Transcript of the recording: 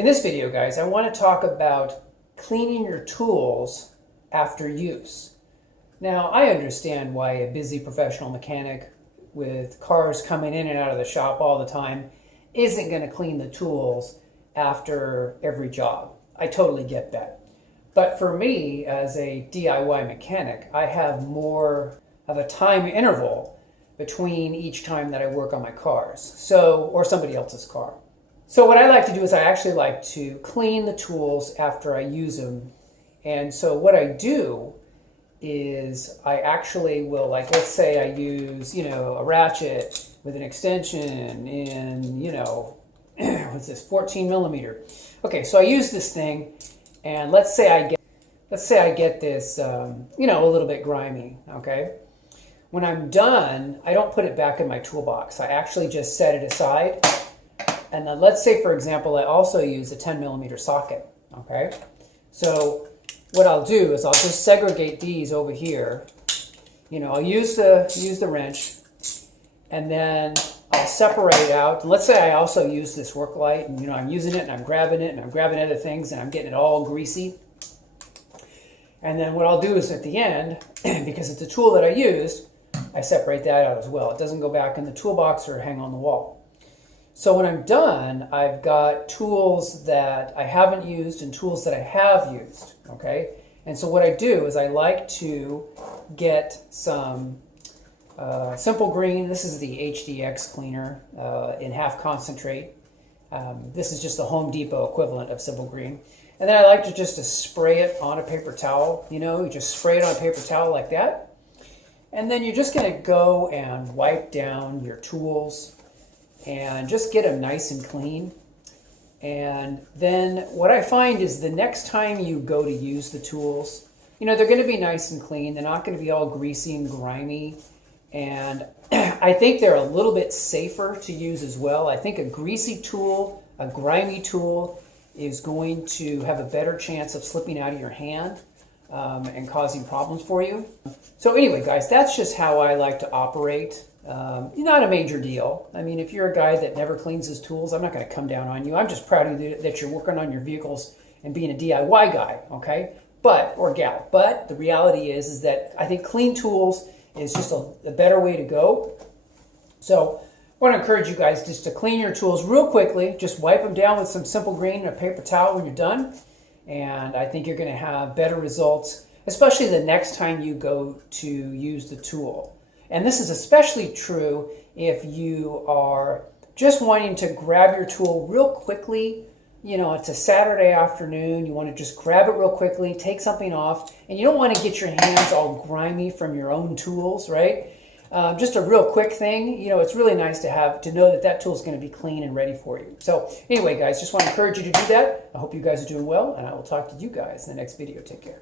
In this video, guys, I want to talk about cleaning your tools after use. Now, I understand why a busy professional mechanic with cars coming in and out of the shop all the time isn't going to clean the tools after every job. I totally get that. But for me, as a DIY mechanic, I have more of a time interval between each time that I work on my cars, or somebody else's car. So what I like to do is I actually like to clean the tools after I use them. And so what I do is I actually will, like, let's say I use, a ratchet with an extension in, what's this, 14 millimeter. Okay, so I use this thing, and let's say I get this, a little bit grimy, okay? When I'm done, I don't put it back in my toolbox. I actually just set it aside. And then let's say, for example, I also use a 10 millimeter socket, okay? So what I'll do is I'll just segregate these over here. I'll use the wrench, and then I'll separate out. And let's say I also use this work light, and I'm using it, and I'm grabbing it, and I'm grabbing other things, and I'm getting it all greasy. And then what I'll do is at the end, because it's a tool that I used, I separate that out as well. It doesn't go back in the toolbox or hang on the wall. So when I'm done, I've got tools that I haven't used and tools that I have used, okay? And so what I do is I like to get some Simple Green. This is the HDX cleaner in half concentrate. This is just the Home Depot equivalent of Simple Green. And then I like to just spray it on a paper towel. You just spray it on a paper towel like that. And then you're just going to go and wipe down your tools and just get them nice and clean. And then what I find is the next time you go to use the tools, they're going to be nice and clean. They're not going to be all greasy and grimy. And I think they're a little bit safer to use as well. I think a greasy tool, a grimy tool, is going to have a better chance of slipping out of your hand and causing problems for you. So anyway, guys, that's just how I like to operate. Not a major deal. I mean, if you're a guy that never cleans his tools, I'm not going to come down on you. I'm just proud of you that you're working on your vehicles and being a DIY guy, okay? Or gal. But the reality is that I think clean tools is just a better way to go. So I want to encourage you guys just to clean your tools real quickly. Just wipe them down with some Simple Green and a paper towel when you're done. And I think you're going to have better results, especially the next time you go to use the tool. And this is especially true if you are just wanting to grab your tool real quickly. It's a Saturday afternoon. You want to just grab it real quickly, take something off, and you don't want to get your hands all grimy from your own tools, right? Just a real quick thing. It's really nice to know that tool is going to be clean and ready for you. So anyway, guys, just want to encourage you to do that. I hope you guys are doing well, and I will talk to you guys in the next video. Take care.